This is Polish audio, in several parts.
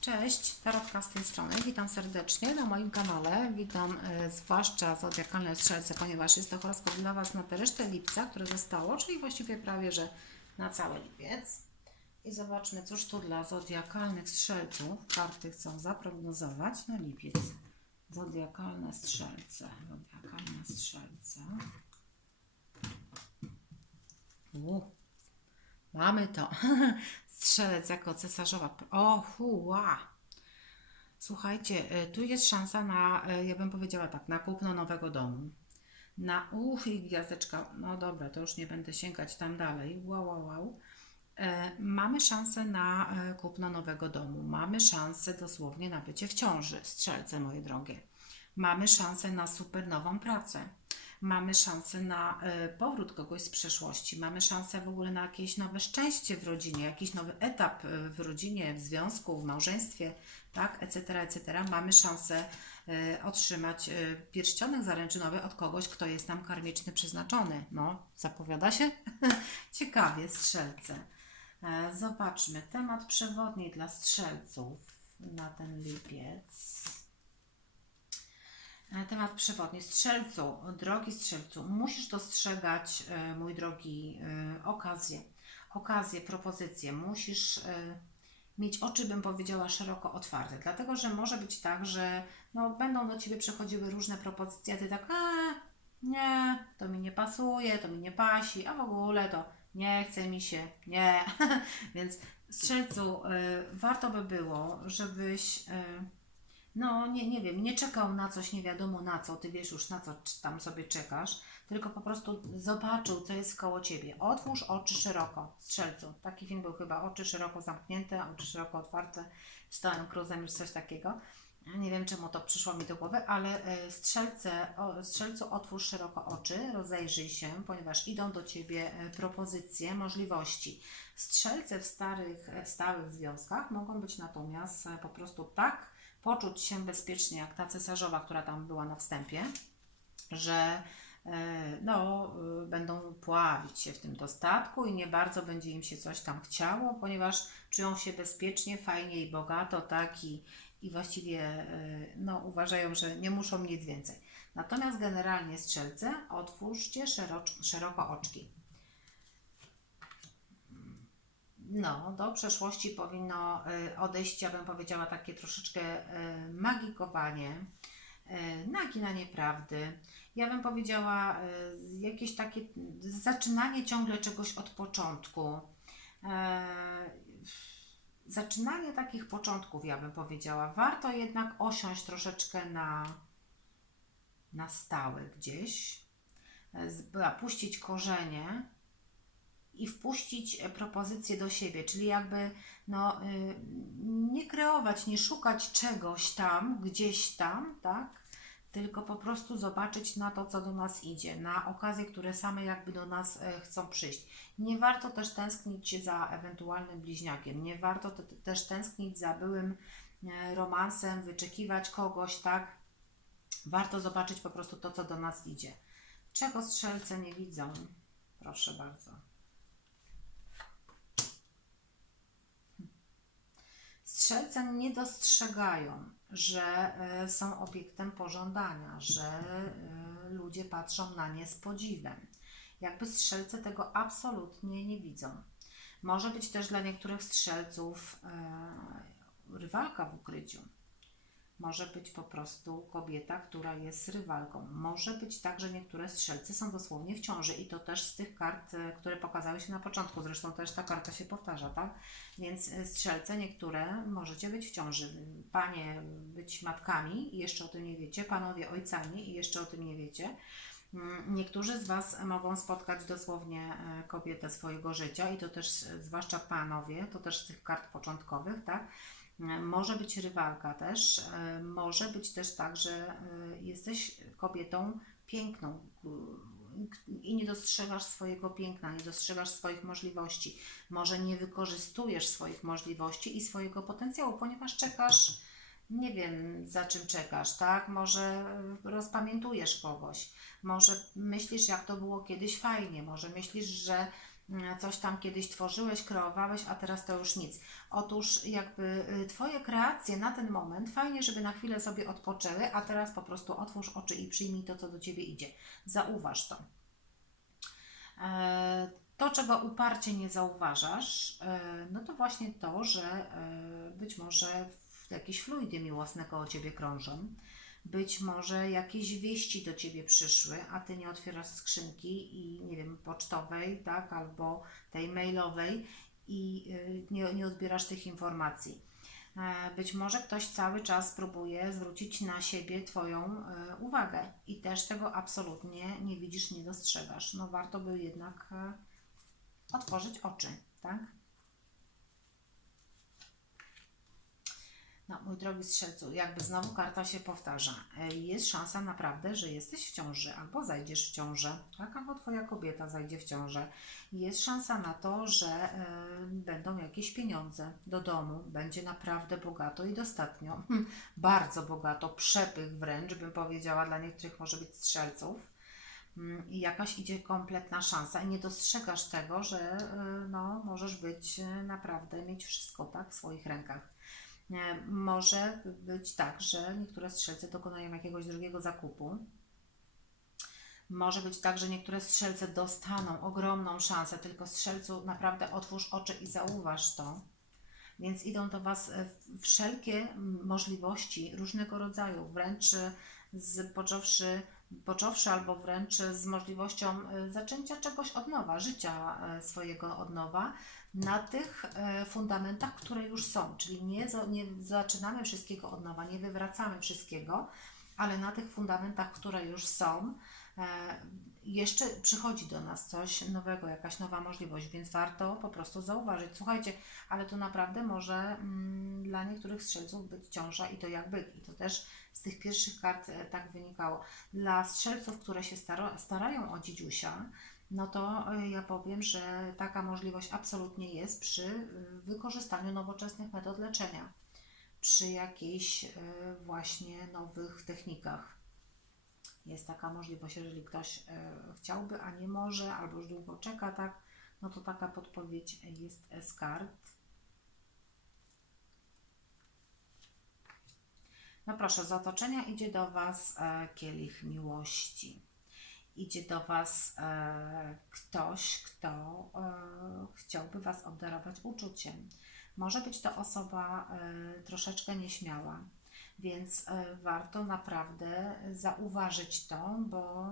Cześć, Tarotka z tej strony. Witam serdecznie na moim kanale. Witam e, zwłaszcza zodiakalne strzelce, ponieważ jest to horoskop dla Was na tę resztę lipca, które zostało, czyli właściwie prawie, że na cały lipiec. I zobaczmy, cóż tu dla zodiakalnych strzelców karty chcą zaprognozować na lipiec. Zodiakalne strzelce. Zodiakalne strzelce. U, mamy to. Strzelec jako cesarzowa. O, huła. Słuchajcie, y, tu jest szansa na, y, ja bym powiedziała tak, na kupno nowego domu. Na uch i gwiazdeczka. No dobra, to już nie będę sięgać tam dalej. Wow, wow, wow. E, Mamy szansę na e, kupno nowego domu. Mamy szansę dosłownie na bycie w ciąży, strzelce moje drogie. Mamy szansę na super nową pracę. Mamy szansę na e, powrót kogoś z przeszłości. Mamy szansę w ogóle na jakieś nowe szczęście w rodzinie, jakiś nowy etap e, w rodzinie, w związku, w małżeństwie, tak, etc., etc. Mamy szansę e, otrzymać pierścionek zaręczynowy od kogoś, kto jest nam karmicznie przeznaczony. No, zapowiada się? Ciekawie, strzelce. Zobaczmy, temat przewodni dla strzelców na ten lipiec. E, Temat przewodni. Strzelcu, drogi strzelcu, musisz dostrzegać, e, mój drogi, e, okazje, okazje, propozycje. Musisz e, mieć oczy, bym powiedziała, szeroko otwarte. Dlatego, że może być tak, że no, będą do Ciebie przychodziły różne propozycje, a Ty tak, a nie, to mi nie pasuje, to mi nie pasi, a w ogóle to nie chce mi się, nie. Więc strzelcu, e, warto by było, żebyś... e, no, nie, nie wiem, nie czekał na coś, nie wiadomo na co, ty wiesz już na co tam sobie czekasz, tylko po prostu zobaczył, co jest koło ciebie. Otwórz oczy szeroko, strzelcu. Taki film był chyba, oczy szeroko zamknięte, oczy szeroko otwarte, z Tomem Cruzem już coś takiego. Nie wiem, czemu to przyszło mi do głowy, ale e, strzelce, strzelcu otwórz szeroko oczy, rozejrzyj się, ponieważ idą do Ciebie e, propozycje, możliwości. Strzelce w starych, e, stałych związkach mogą być natomiast po prostu tak poczuć się bezpiecznie, jak ta cesarzowa, która tam była na wstępie, że e, no, y, będą pławić się w tym dostatku i nie bardzo będzie im się coś tam chciało, ponieważ czują się bezpiecznie, fajnie i bogato, tak i, i właściwie e, no, uważają, że nie muszą nic więcej. Natomiast generalnie strzelce, otwórzcie szeroko oczki. No, do przeszłości powinno y, odejść, ja bym powiedziała, takie troszeczkę y, magikowanie, y, naginanie prawdy. Ja bym powiedziała, jakieś takie zaczynanie ciągle czegoś od początku. E, Zaczynanie takich początków, ja bym powiedziała. Warto jednak osiąść troszeczkę na, na stałe gdzieś, e, puścić korzenie i wpuścić e, propozycje do siebie, czyli jakby no, y, nie kreować, nie szukać czegoś tam, gdzieś tam, tak? Tylko po prostu zobaczyć na to, co do nas idzie, na okazje, które same jakby do nas e, chcą przyjść. Nie warto też tęsknić za ewentualnym bliźniakiem, nie warto te- też tęsknić za byłym e, romansem, wyczekiwać kogoś, tak? Warto zobaczyć po prostu to, co do nas idzie. Czego strzelce nie widzą? Proszę bardzo. Strzelce nie dostrzegają, że e, są obiektem pożądania, że e, ludzie patrzą na nie z podziwem. Jakby strzelce tego absolutnie nie widzą. Może być też dla niektórych strzelców e, rywalka w ukryciu. Może być po prostu kobieta, która jest rywalką. Może być tak, że niektóre strzelce są dosłownie w ciąży i to też z tych kart, e, które pokazały się na początku. Zresztą też ta karta się powtarza, tak? Więc e, strzelce niektóre możecie być w ciąży. Panie być matkami i jeszcze o tym nie wiecie. Panowie ojcami i jeszcze o tym nie wiecie. Mm, Niektórzy z Was mogą spotkać dosłownie e, kobietę swojego życia i to też, zwłaszcza panowie, to też z tych kart początkowych, tak? E, Może być rywalka też, e, może być też tak, że e, jesteś kobietą piękną k- i nie dostrzegasz swojego piękna, nie dostrzegasz swoich możliwości. Może nie wykorzystujesz swoich możliwości i swojego potencjału, ponieważ czekasz, nie wiem za czym czekasz, tak? Może e, rozpamiętujesz kogoś, może myślisz, jak to było kiedyś fajnie, może myślisz, że coś tam kiedyś tworzyłeś, kreowałeś, a teraz to już nic. Otóż jakby y, Twoje kreacje na ten moment, fajnie, żeby na chwilę sobie odpoczęły, a teraz po prostu otwórz oczy i przyjmij to, co do Ciebie idzie. Zauważ to. E, To, czego uparcie nie zauważasz, e, no to właśnie to, że e, być może jakieś fluidy miłosne koło Ciebie krążą, być może jakieś wieści do Ciebie przyszły, a Ty nie otwierasz skrzynki i nie wiem, pocztowej, tak, albo tej mailowej i y, nie, nie odbierasz tych informacji. E, Być może ktoś cały czas próbuje zwrócić na siebie Twoją e, uwagę i też tego absolutnie nie widzisz, nie dostrzegasz. No warto by jednak e, otworzyć oczy, tak? No, mój drogi strzelcu, jakby znowu karta się powtarza. E, Jest szansa naprawdę, że jesteś w ciąży, albo zajdziesz w ciążę, tak? Albo twoja kobieta zajdzie w ciążę. Jest szansa na to, że e, będą jakieś pieniądze do domu. Będzie naprawdę bogato i dostatnio. Hm, bardzo bogato, przepych wręcz, bym powiedziała, dla niektórych może być strzelców. Mm, I jakaś idzie kompletna szansa i nie dostrzegasz tego, że e, no, możesz być naprawdę, mieć wszystko tak, w swoich rękach. E, Może być tak, że niektóre strzelce dokonają jakiegoś drugiego zakupu. Może być tak, że niektóre strzelce dostaną ogromną szansę, tylko strzelcu naprawdę otwórz oczy i zauważ to. Więc idą do Was e, wszelkie możliwości różnego rodzaju, wręcz e, z począwszy, począwszy albo wręcz z możliwością e, zaczęcia czegoś od nowa, życia e, swojego od nowa na tych e, fundamentach, które już są. Czyli nie, nie zaczynamy wszystkiego od nowa, nie wywracamy wszystkiego, ale na tych fundamentach, które już są, jeszcze przychodzi do nas coś nowego, jakaś nowa możliwość, więc warto po prostu zauważyć. Słuchajcie, ale to naprawdę może mm, dla niektórych strzelców być ciąża i to jak byk. I to też z tych pierwszych kart e, tak wynikało. Dla strzelców, które się starają o dzidziusia, no to e, ja powiem, że taka możliwość absolutnie jest przy y, wykorzystaniu nowoczesnych metod leczenia, przy jakichś e, właśnie nowych technikach. Jest taka możliwość, jeżeli ktoś e, chciałby, a nie może, albo już długo czeka, tak, no to taka podpowiedź jest z kart. No proszę, z otoczenia idzie do Was e, kielich miłości. Idzie do Was e, ktoś, kto e, chciałby Was obdarować uczuciem. Może być to osoba troszeczkę nieśmiała, więc e, warto naprawdę zauważyć to, bo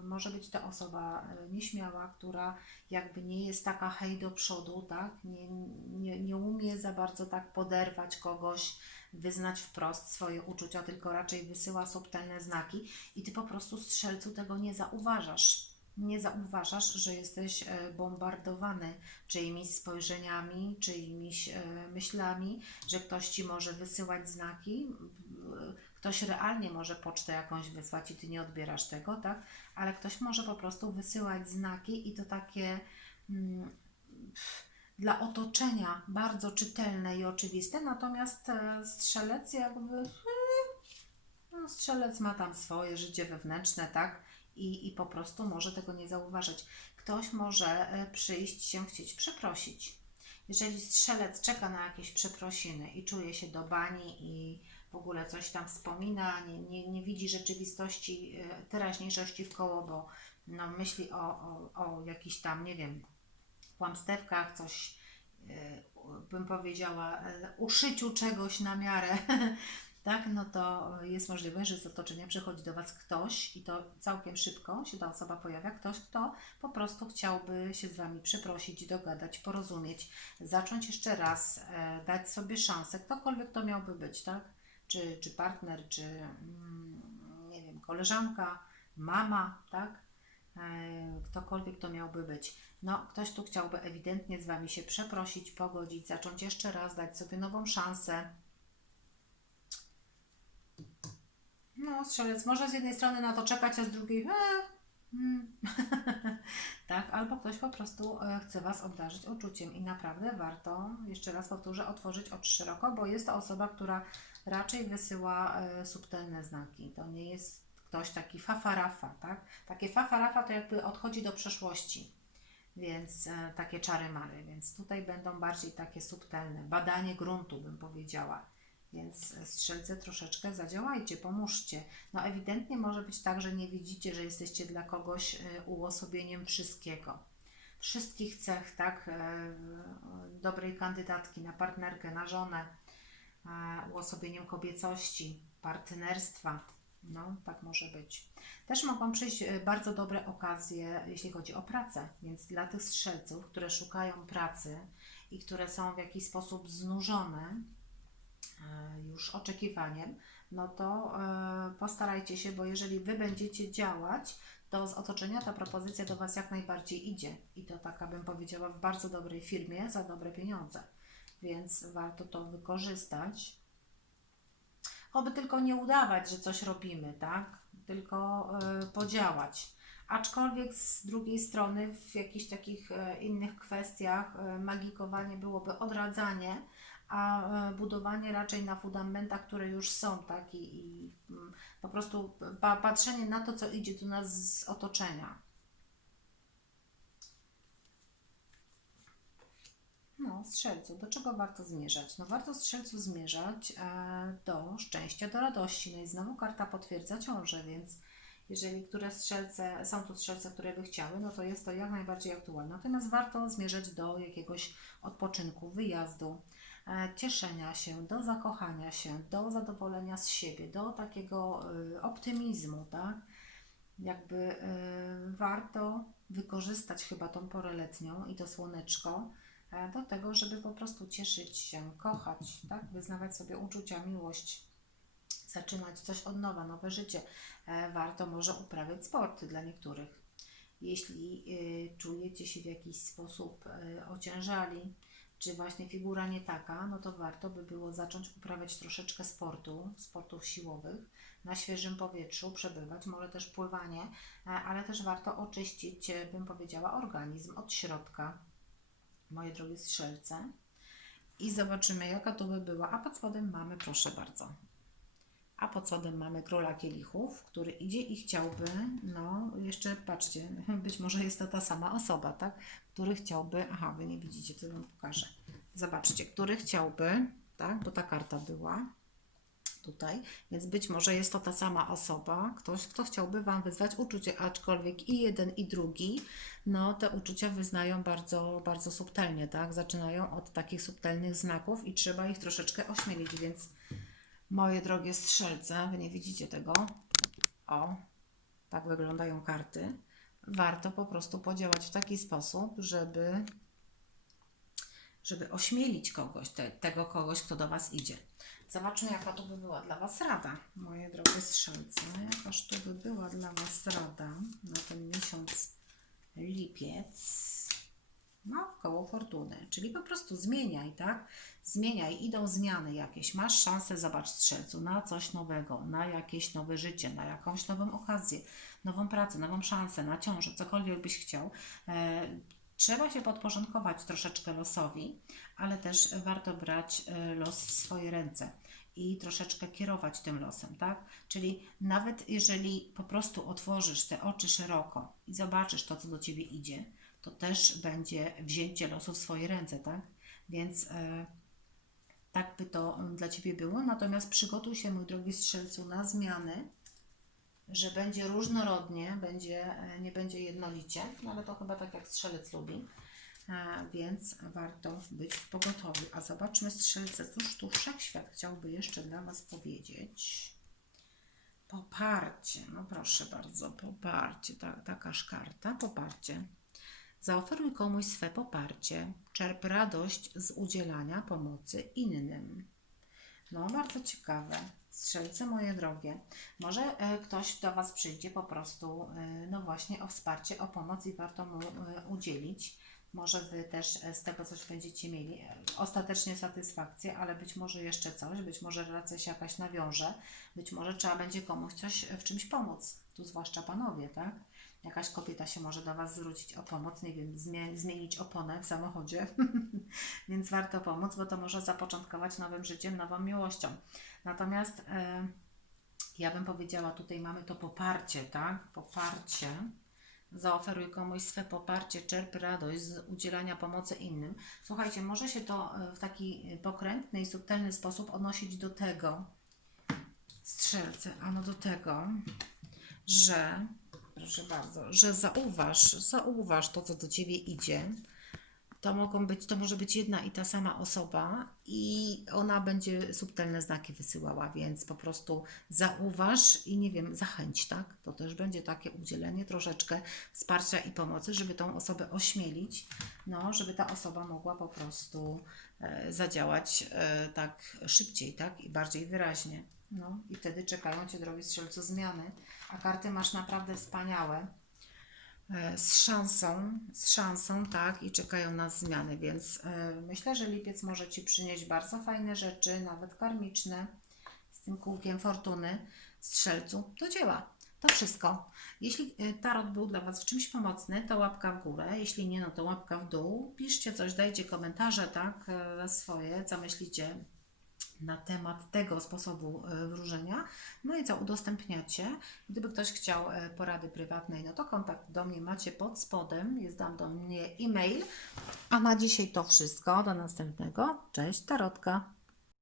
e, może być to osoba e, nieśmiała, która jakby nie jest taka hej do przodu, tak? Nie, nie, nie umie za bardzo tak poderwać kogoś, wyznać wprost swoje uczucia, tylko raczej wysyła subtelne znaki i ty po prostu strzelcu tego nie zauważasz. Nie zauważasz, że jesteś bombardowany czyimiś spojrzeniami, czyimiś myślami, że ktoś ci może wysyłać znaki, ktoś realnie może pocztę jakąś wysłać i ty nie odbierasz tego, tak? Ale ktoś może po prostu wysyłać znaki i to takie mm, dla otoczenia bardzo czytelne i oczywiste, natomiast e, strzelec jakby hmm, no, strzelec ma tam swoje życie wewnętrzne, tak? I, I po prostu może tego nie zauważyć. Ktoś może e, przyjść się chcieć przeprosić. Jeżeli strzelec czeka na jakieś przeprosiny i czuje się do bani i w ogóle coś tam wspomina, nie, nie, nie widzi rzeczywistości, e, teraźniejszości w koło, bo no, myśli o, o, o jakichś tam, nie wiem, kłamstewkach, coś e, bym powiedziała, e, uszyciu czegoś na miarę, tak, no to jest możliwe, że z otoczenia przychodzi do Was ktoś i to całkiem szybko się ta osoba pojawia, ktoś, kto po prostu chciałby się z Wami przeprosić, dogadać, porozumieć, zacząć jeszcze raz, dać sobie szansę, ktokolwiek to miałby być, tak, czy, czy partner, czy mm, nie wiem, koleżanka, mama, tak, e, ktokolwiek to miałby być. No, ktoś tu chciałby ewidentnie z Wami się przeprosić, pogodzić, zacząć jeszcze raz, dać sobie nową szansę. No, strzelec może z jednej strony na to czekać, a z drugiej e, mm. tak, albo ktoś po prostu e, chce Was obdarzyć uczuciem i naprawdę warto, jeszcze raz powtórzę, otworzyć oczy szeroko, bo jest to osoba, która raczej wysyła e, subtelne znaki. To nie jest ktoś taki fafarafa, tak? Takie fafarafa to jakby odchodzi do przeszłości. więc e, takie czary mary, więc tutaj będą bardziej takie subtelne, badanie gruntu bym powiedziała. Więc strzelce troszeczkę zadziałajcie, pomóżcie. No ewidentnie może być tak, że nie widzicie, że jesteście dla kogoś e, uosobieniem wszystkiego. Wszystkich cech, tak, e, dobrej kandydatki na partnerkę, na żonę, e, uosobieniem kobiecości, partnerstwa. No, tak może być. Też mogą przyjść bardzo dobre okazje, jeśli chodzi o pracę, więc dla tych strzelców, które szukają pracy i które są w jakiś sposób znużone już oczekiwaniem, no to e, postarajcie się, bo jeżeli Wy będziecie działać, to z otoczenia ta propozycja do Was jak najbardziej idzie. I to taka bym powiedziała w bardzo dobrej firmie za dobre pieniądze. Więc warto to wykorzystać. Oby tylko nie udawać, że coś robimy, tak? Tylko y, podziałać. Aczkolwiek z drugiej strony w jakichś takich e, innych kwestiach e, magikowanie byłoby odradzanie, a e, budowanie raczej na fundamentach, które już są, tak? I, i mm, po prostu pa, patrzenie na to, co idzie do nas z otoczenia. No, strzelcu, do czego warto zmierzać? No, warto strzelcu zmierzać e, do szczęścia, do radości. No i znowu karta potwierdza ciążę, więc jeżeli które strzelce, są tu strzelce, które by chciały, no to jest to jak najbardziej aktualne. Natomiast warto zmierzać do jakiegoś odpoczynku, wyjazdu, cieszenia się, do zakochania się, do zadowolenia z siebie, do takiego e, optymizmu, tak? Jakby e, warto wykorzystać chyba tą porę letnią i to słoneczko e, do tego, żeby po prostu cieszyć się, kochać, tak? Wyznawać sobie uczucia, miłość, zaczynać coś od nowa, nowe życie. E, Warto może uprawiać sporty dla niektórych. Jeśli y, czujecie się w jakiś sposób y, ociężali, czy właśnie figura nie taka, no to warto by było zacząć uprawiać troszeczkę sportu, sportów siłowych, na świeżym powietrzu, przebywać, może też pływanie, e, ale też warto oczyścić, e, bym powiedziała, organizm od środka, moje drogie strzelce. I zobaczymy, jaka to by była. A pod spodem mamy, proszę bardzo. A pod spodem mamy króla kielichów, który idzie i chciałby, no jeszcze patrzcie, być może jest to ta sama osoba, tak? Który chciałby, aha, wy nie widzicie, to wam pokażę. Zobaczcie, który chciałby, tak? Bo ta karta była tutaj, więc być może jest to ta sama osoba, ktoś, kto chciałby Wam wyzwać uczucie, aczkolwiek i jeden, i drugi, no te uczucia wyznają bardzo, bardzo subtelnie, tak? Zaczynają od takich subtelnych znaków i trzeba ich troszeczkę ośmielić, więc moje drogie strzelce, Wy nie widzicie tego, o, tak wyglądają karty, warto po prostu podziałać w taki sposób, żeby żeby ośmielić kogoś, te, tego kogoś, kto do Was idzie. Zobaczmy, jaka to by była dla Was rada, moje drogie strzelce. Jakaż to by była dla Was rada na ten miesiąc lipiec. No, koło fortuny, czyli po prostu zmieniaj, tak? Zmieniaj, idą zmiany jakieś. Masz szansę, zobacz, strzelcu, na coś nowego, na jakieś nowe życie, na jakąś nową okazję, nową pracę, nową szansę, na ciążę, cokolwiek byś chciał. E, Trzeba się podporządkować troszeczkę losowi, ale też warto brać e, los w swoje ręce i troszeczkę kierować tym losem, tak? Czyli nawet jeżeli po prostu otworzysz te oczy szeroko i zobaczysz to, co do ciebie idzie, to też będzie wzięcie losu w swoje ręce, tak? Więc e, tak by to mm, dla ciebie było. Natomiast przygotuj się, mój drogi strzelcu, na zmiany że będzie różnorodnie, będzie, e, nie będzie jednolicie, no ale to chyba tak jak strzelec lubi, e, więc warto być w pogotowiu. A zobaczmy strzelce, cóż tu wszechświat chciałby jeszcze dla Was powiedzieć. Poparcie, no proszę bardzo, poparcie, ta, takaż karta, poparcie. Zaoferuj komuś swe poparcie, czerp radość z udzielania pomocy innym. No, bardzo ciekawe. Strzelce moje drogie, może e, ktoś do Was przyjdzie po prostu, e, no właśnie, o wsparcie, o pomoc i warto mu e, udzielić. Może Wy też z tego coś będziecie mieli. Ostatecznie satysfakcję, ale być może jeszcze coś, być może relacja się jakaś nawiąże, być może trzeba będzie komuś coś w czymś pomóc. Tu zwłaszcza panowie, tak? Jakaś kobieta się może do Was zwrócić o pomoc, nie wiem, zmie- zmienić oponę w samochodzie, więc warto pomóc, bo to może zapoczątkować nowym życiem, nową miłością. Natomiast e, ja bym powiedziała, tutaj mamy to poparcie, tak? Poparcie Zaoferuj komuś swe poparcie, czerp radość z udzielania pomocy innym. Słuchajcie, może się to e, w taki pokrętny i subtelny sposób odnosić do tego, strzelcy, ano do tego, że, proszę bardzo, że zauważ, zauważ to, co do ciebie idzie. To mogą być, to może być jedna i ta sama osoba i ona będzie subtelne znaki wysyłała, więc po prostu zauważ i nie wiem, zachęć, tak? To też będzie takie udzielenie troszeczkę wsparcia i pomocy, żeby tą osobę ośmielić, no, żeby ta osoba mogła po prostu e, zadziałać e, tak szybciej, tak? I bardziej wyraźnie. No i wtedy czekają Cię, drogi strzelcu, zmiany, a karty masz naprawdę wspaniałe e, z szansą, z szansą, tak, i czekają na zmiany, więc e, myślę, że lipiec może Ci przynieść bardzo fajne rzeczy, nawet karmiczne, z tym kółkiem fortuny, strzelcu, do dzieła. To wszystko. Jeśli e, tarot był dla Was w czymś pomocny, to łapka w górę, jeśli nie, no to łapka w dół. Piszcie coś, dajcie komentarze, tak, swoje, co myślicie na temat tego sposobu e, wróżenia. No i co udostępniacie. Gdyby ktoś chciał e, porady prywatnej, no to kontakt do mnie macie pod spodem. Jest tam do mnie e-mail. A na dzisiaj to wszystko. Do następnego. Cześć, Tarotka.